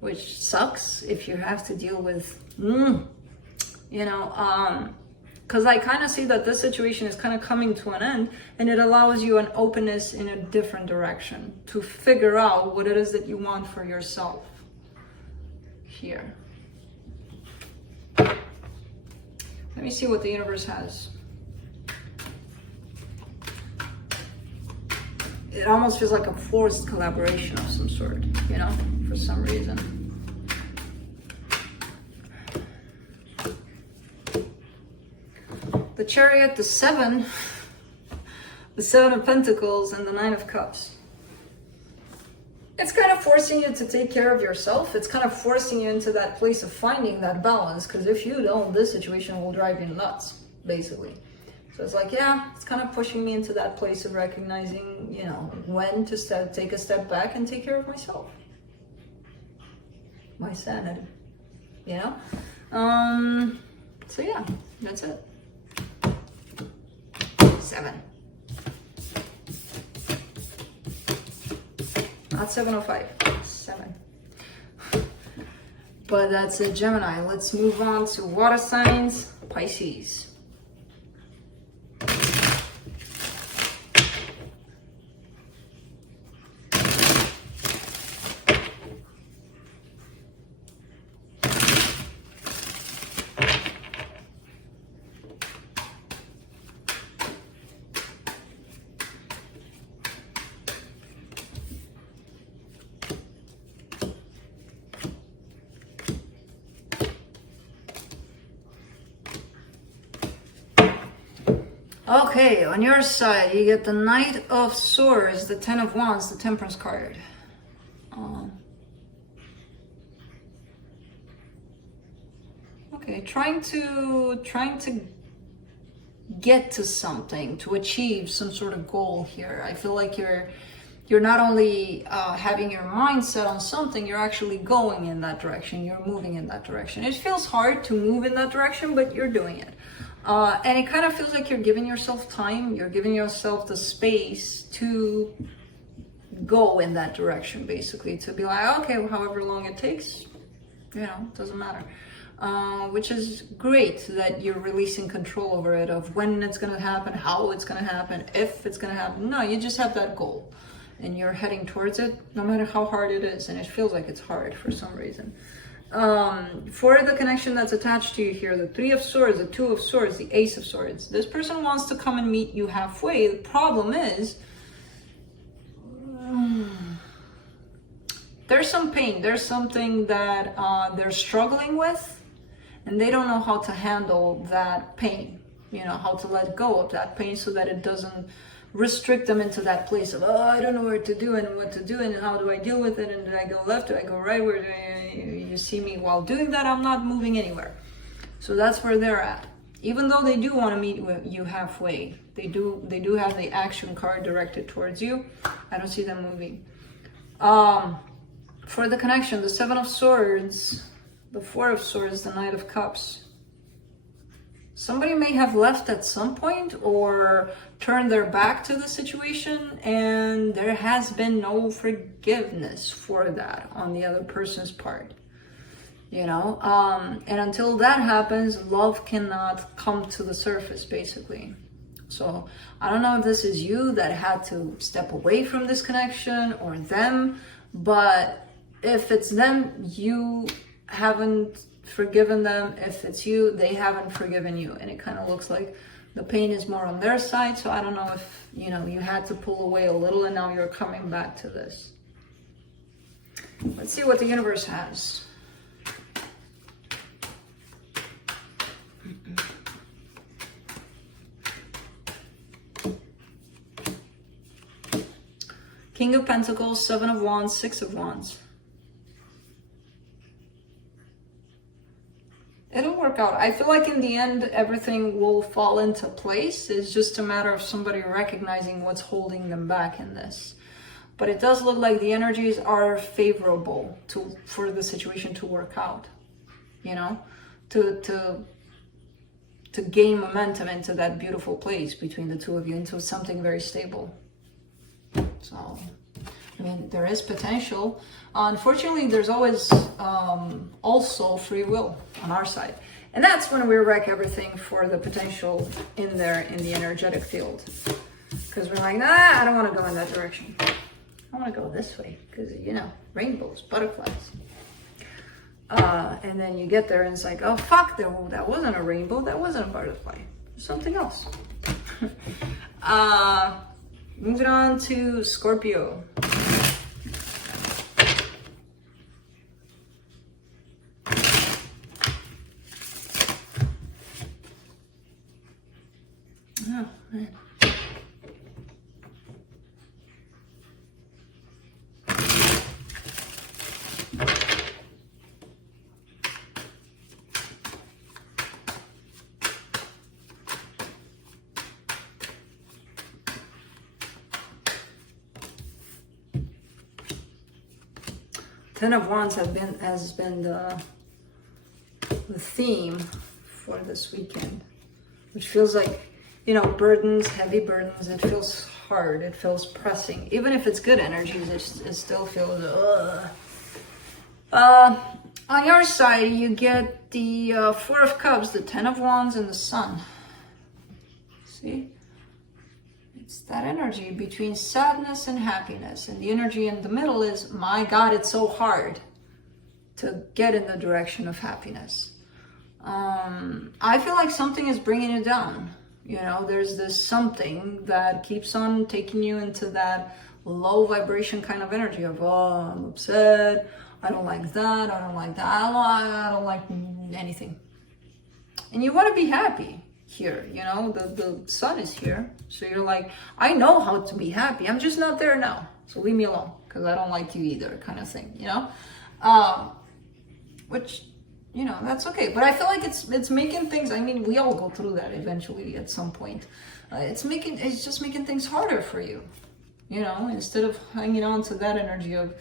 which sucks if you have to deal with, because I kind of see that this situation is kind of coming to an end, and it allows you an openness in a different direction to figure out what it is that you want for yourself here. Let me see what the universe has. It almost feels like a forced collaboration of some sort, you know, for some reason. The Chariot, the 7, the 7 of Pentacles, and the 9 of Cups. It's kind of forcing you to take care of yourself. It's kind of forcing you into that place of finding that balance, because if you don't, this situation will drive you nuts, basically. So it's like, yeah, it's kind of pushing me into that place of recognizing, you know, when to take a step back and take care of myself. My sanity, you know? So yeah, that's it. 7. Not 705, 7. But that's it, Gemini. Let's move on to water signs, Pisces. Okay, on your side, you get the Knight of Swords, the 10 of Wands, the Temperance card. Okay, trying to get to something, to achieve some sort of goal here. I feel like you're not only having your mind set on something, you're actually going in that direction. You're moving in that direction. It feels hard to move in that direction, but you're doing it. And it kind of feels like you're giving yourself time. You're giving yourself the space to go in that direction, basically. To be like, okay, well, however long it takes, you know, doesn't matter. Which is great that you're releasing control over it, of when it's going to happen, how it's going to happen, if it's going to happen. No, you just have that goal and you're heading towards it, no matter how hard it is. And it feels like it's hard for some reason. For the connection that's attached to you here, the 3 of Swords, the 2 of Swords, the Ace of Swords, this person wants to come and meet you halfway. The problem is, there's some pain. There's something that they're struggling with, and they don't know how to handle that pain, you know, how to let go of that pain so that it doesn't restrict them into that place of, oh, I don't know where to do and what to do and how do I deal with it, and do I go left, do I go right, where do you see me while doing that, I'm not moving anywhere. So that's where they're at. Even though they do want to meet with you halfway, they do have the action card directed towards you. I don't see them moving. For the connection, the 7 of Swords, the 4 of Swords, the Knight of Cups. Somebody may have left at some point or turned their back to the situation, and there has been no forgiveness for that on the other person's part. You know, and until that happens, love cannot come to the surface, basically. So I don't know if this is you that had to step away from this connection or them, but if it's them, you haven't forgiven them. If it's you, they haven't forgiven you. And it kind of looks like the pain is more on their side. So I don't know if, you know, you had to pull away a little and now you're coming back to this. Let's see what the universe has. King of Pentacles, 7 of Wands, 6 of Wands. It'll work out. I feel like in the end, everything will fall into place. It's just a matter of somebody recognizing what's holding them back in this. But it does look like the energies are favorable for the situation to work out, you know, to gain momentum into that beautiful place between the two of you, into something very stable. So, I mean, there is potential. Unfortunately, there's always also free will on our side. And that's when we wreck everything for the potential in there in the energetic field. Because we're like, nah, I don't want to go in that direction. I want to go this way because, you know, rainbows, butterflies. And then you get there and it's like, oh, fuck, that wasn't a rainbow. That wasn't a butterfly. Something else. Moving on to Scorpio. Oh, man. Ten of Wands has been the theme for this weekend, which feels like, you know, burdens, heavy burdens. It feels hard. It feels pressing. Even if it's good energies, it still feels, on your side, you get the Four of Cups, the Ten of Wands, and the Sun. See? It's that energy between sadness and happiness. And the energy in the middle is, my God, it's so hard to get in the direction of happiness. I feel like something is bringing you down. You know, there's this something that keeps on taking you into that low vibration kind of energy of, oh, I'm upset. I don't like that. I don't like that. I don't like anything. And you want to be happy here, you know, the sun is here. So you're like, I know how to be happy. I'm just not there now. So leave me alone because I don't like you either, kind of thing, you know? Which, you know, that's okay. But I feel like it's making things, I mean, we all go through that eventually at some point. It's just making things harder for you, you know, instead of hanging on to that energy of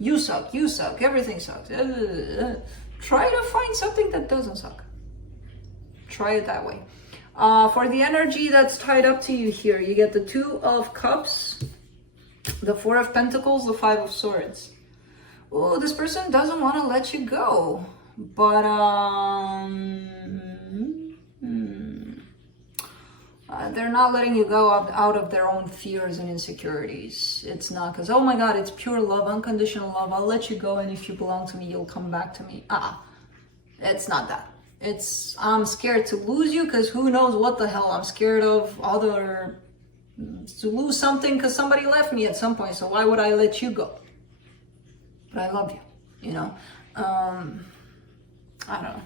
you suck, everything sucks. Try to find something that doesn't suck. Try it that way. For the energy that's tied up to you here, you get the Two of Cups, the Four of Pentacles, the Five of Swords. Oh, this person doesn't want to let you go, but they're not letting you go out of their own fears and insecurities. It's not because, oh my God, it's pure love, unconditional love. I'll let you go, and if you belong to me, you'll come back to me. It's not that. It's, I'm scared to lose you because who knows what the hell. I'm scared of to lose something because somebody left me at some point. So why would I let you go? But I love you, you know. I don't know.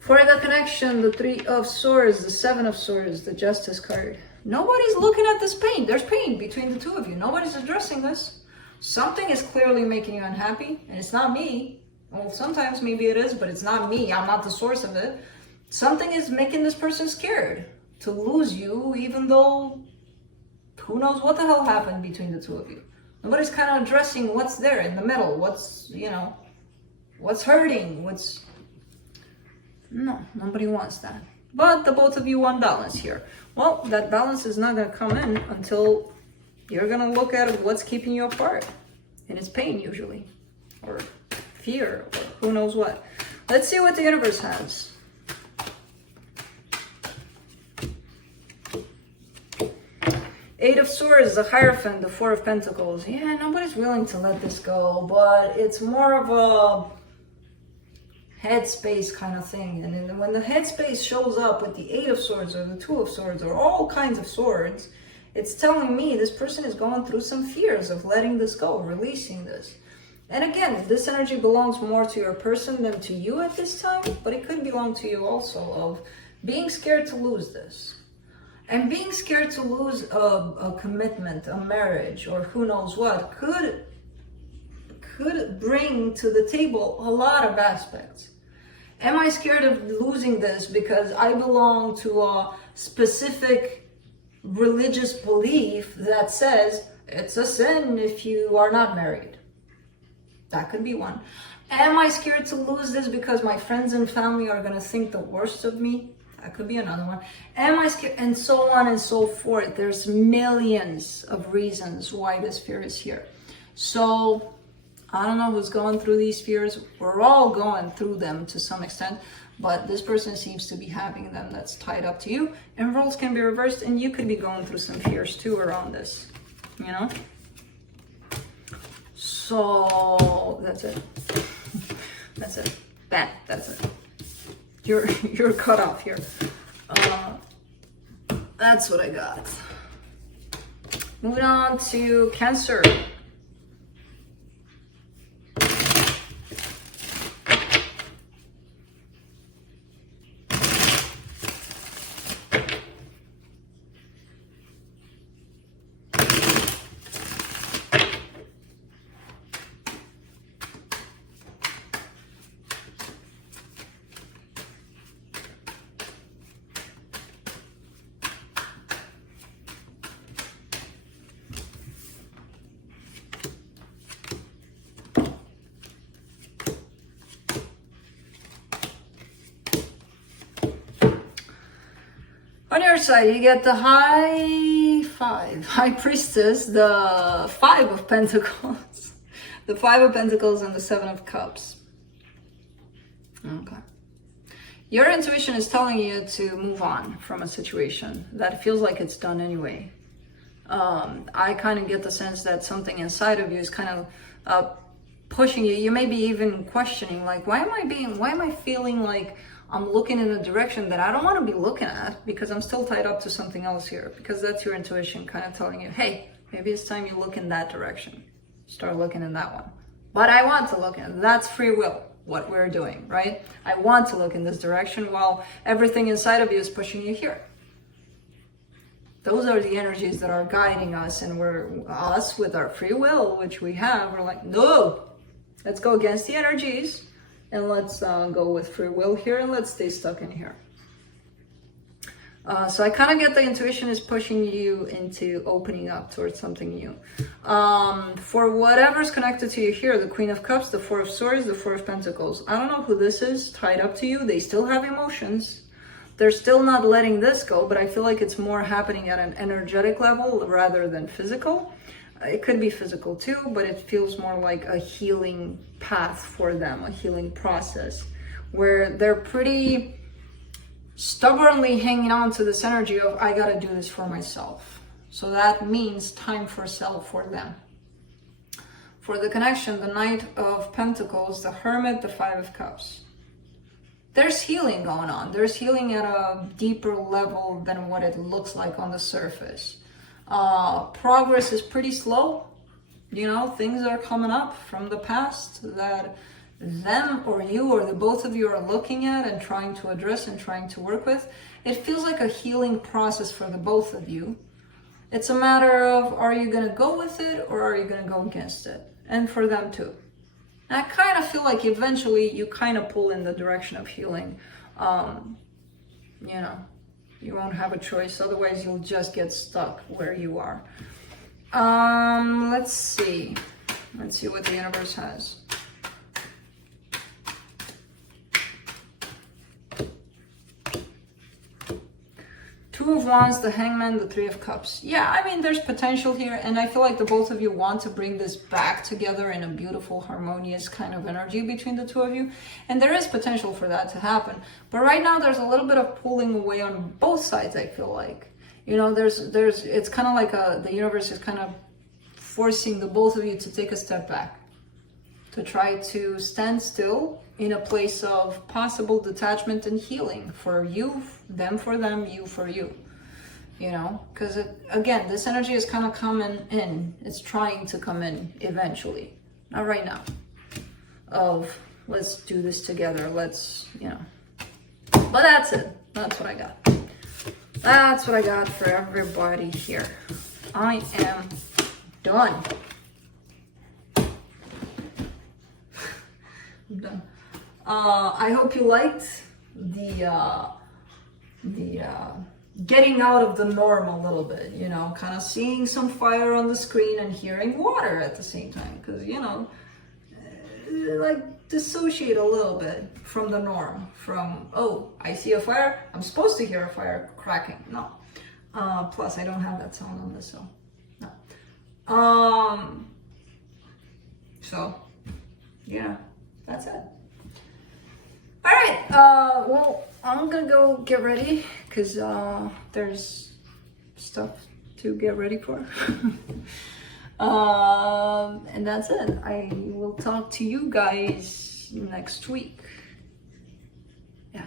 For the connection, the Three of Swords, the Seven of Swords, the Justice card. Nobody's looking at this pain. There's pain between the two of you. Nobody's addressing this. Something is clearly making you unhappy, and it's not me. Well, sometimes maybe it is, but it's not me. I'm not the source of it. Something is making this person scared to lose you, even though who knows what the hell happened between the two of you. Nobody's kind of addressing what's there in the middle. What's, you know, what's hurting, No, nobody wants that. But the both of you want balance here. Well, that balance is not going to come in until you're going to look at what's keeping you apart. And it's pain usually, or fear, or who knows what. Let's see what the universe has. Eight of Swords, the Hierophant, the Four of Pentacles. Yeah, nobody's willing to let this go, but it's more of a headspace kind of thing. And then when the headspace shows up with the Eight of Swords or the Two of Swords or all kinds of swords, it's telling me this person is going through some fears of letting this go, releasing this. And again, this energy belongs more to your person than to you at this time, but it could belong to you also, of being scared to lose this. And being scared to lose a commitment, a marriage, or who knows what, could bring to the table a lot of aspects. Am I scared of losing this because I belong to a specific religious belief that says it's a sin if you are not married? That could be one. Am I scared to lose this because my friends and family are going to think the worst of me? That could be another one. Am I scared? And so on and so forth. There's millions of reasons why this fear is here. So I don't know who's going through these fears. We're all going through them to some extent, but this person seems to be having them. That's tied up to you. And roles can be reversed, and you could be going through some fears too around this, you know? So that's it. That's it. That's it. You're cut off here. That's what I got. Moving on to Cancer. On your side, you get the High Priestess, the 5 of Pentacles, the 5 of Pentacles, and the 7 of Cups. Okay. Your intuition is telling you to move on from a situation that feels like it's done anyway. I kind of get the sense that something inside of you is kind of pushing you. You may be even questioning, like, why am I feeling like I'm looking in a direction that I don't want to be looking at because I'm still tied up to something else here? Because that's your intuition kind of telling you, hey, maybe it's time you look in that direction. Start looking in that one. But I want to look in. That's free will, what we're doing, right? I want to look in this direction while everything inside of you is pushing you here. Those are the energies that are guiding us, and us with our free will, which we have, we're like, no, let's go against the energies. And let's go with free will here, and let's stay stuck in here. So I kind of get the intuition is pushing you into opening up towards something new. For whatever's connected to you here, the Queen of Cups, the 4 of Swords, the 4 of Pentacles. I don't know who this is tied up to you. They still have emotions. They're still not letting this go, but I feel like it's more happening at an energetic level rather than physical. It could be physical too, but it feels more like a healing path for them, a healing process, where they're pretty stubbornly hanging on to this energy of, I gotta do this for myself. So that means time for self for them. For the connection, the Knight of Pentacles, the Hermit, the 5 of Cups. There's healing going on. There's healing at a deeper level than what it looks like on the surface. Progress is pretty slow. You know, things are coming up from the past that them or you or the both of you are looking at and trying to address and trying to work with. It feels like a healing process for the both of you. It's a matter of, are you going to go with it or are you going to go against it? And for them too. And I kind of feel like eventually you kind of pull in the direction of healing. You know, you won't have a choice. Otherwise, you'll just get stuck where you are. Let's see. Let's see what the universe has. Two of Wands, the Hangman, the 3 of Cups. Yeah, I mean, there's potential here, and I feel like the both of you want to bring this back together in a beautiful, harmonious kind of energy between the two of you, and there is potential for that to happen. But right now, there's a little bit of pulling away on both sides, I feel like. You know, it's kind of like the universe is kind of forcing the both of you to take a step back, to try to stand still in a place of possible detachment and healing for you, them for them, you for you. You know, because again, this energy is kind of coming in. It's trying to come in eventually, not right now. Of let's do this together. Let's, you know. But that's it. That's what I got. That's what I got for everybody here. I am done. I'm done. I hope you liked the getting out of the norm a little bit, you know, kind of seeing some fire on the screen and hearing water at the same time, because, you know, like dissociate a little bit from the norm, from, oh, I see a fire, I'm supposed to hear a fire cracking. No. Plus I don't have that sound on this, so no. So yeah, that's it. All right, well, I'm gonna go get ready because there's stuff to get ready for. And that's it. I will talk to you guys next week. Yeah.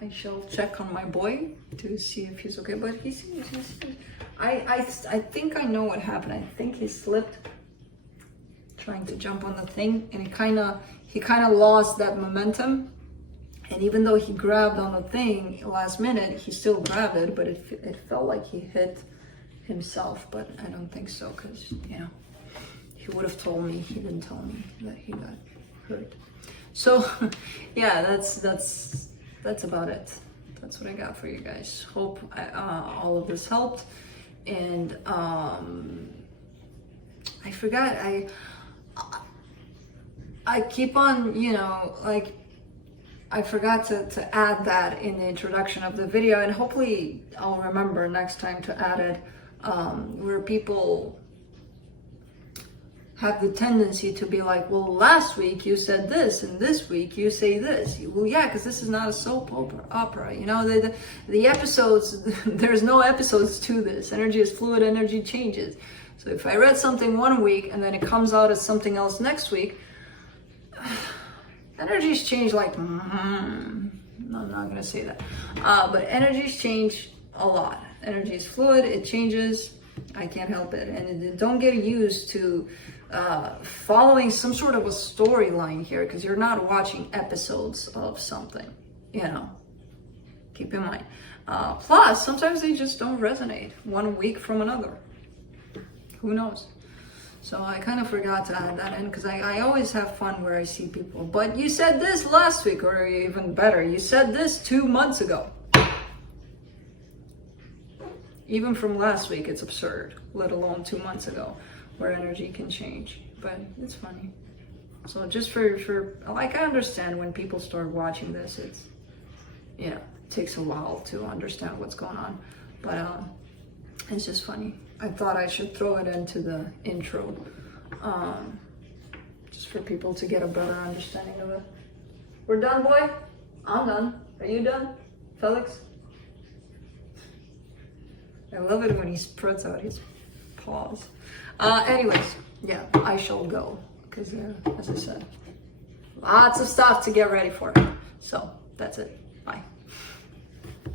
I shall check on my boy to see if he's okay, but he seems I think I know what happened. I think he slipped trying to jump on the thing, and he kind of lost that momentum. And even though he grabbed on the thing last minute, he still grabbed it, but it felt like he hit himself. But I don't think so, because, you know, he would have told me. He didn't tell me that he got hurt. So yeah, that's about it. That's what I got for you guys. Hope all of this helped. And I forgot, I keep on, you know, like, I forgot to add that in the introduction of the video, and hopefully I'll remember next time to add it, where people have the tendency to be like, well, last week you said this, and this week you say this. Well, yeah, because this is not a soap opera, you know, the episodes, there's no episodes to this. Energy is fluid, energy changes. So if I read something one week and then it comes out as something else next week, energies change like, no, I'm not gonna say that. But energies change a lot. Energy is fluid, it changes, I can't help it. And don't get used to following some sort of a storyline here, because you're not watching episodes of something, you know, keep in mind. Plus, sometimes they just don't resonate one week from another. Who knows? So I kind of forgot to add that in, because I always have fun where I see people, but you said this last week, or even better, you said this 2 months ago. Even from last week, it's absurd, let alone 2 months ago, where energy can change. But it's funny. So just for like, I understand when people start watching this, it's, you know, it takes a while to understand what's going on. But it's just funny. I thought I should throw it into the intro, just for people to get a better understanding of it. We're done, boy? I'm done. Are you done, Felix? I love it when he spreads out his paws. Anyways, yeah, I shall go, because, as I said, lots of stuff to get ready for. So, that's it. Bye.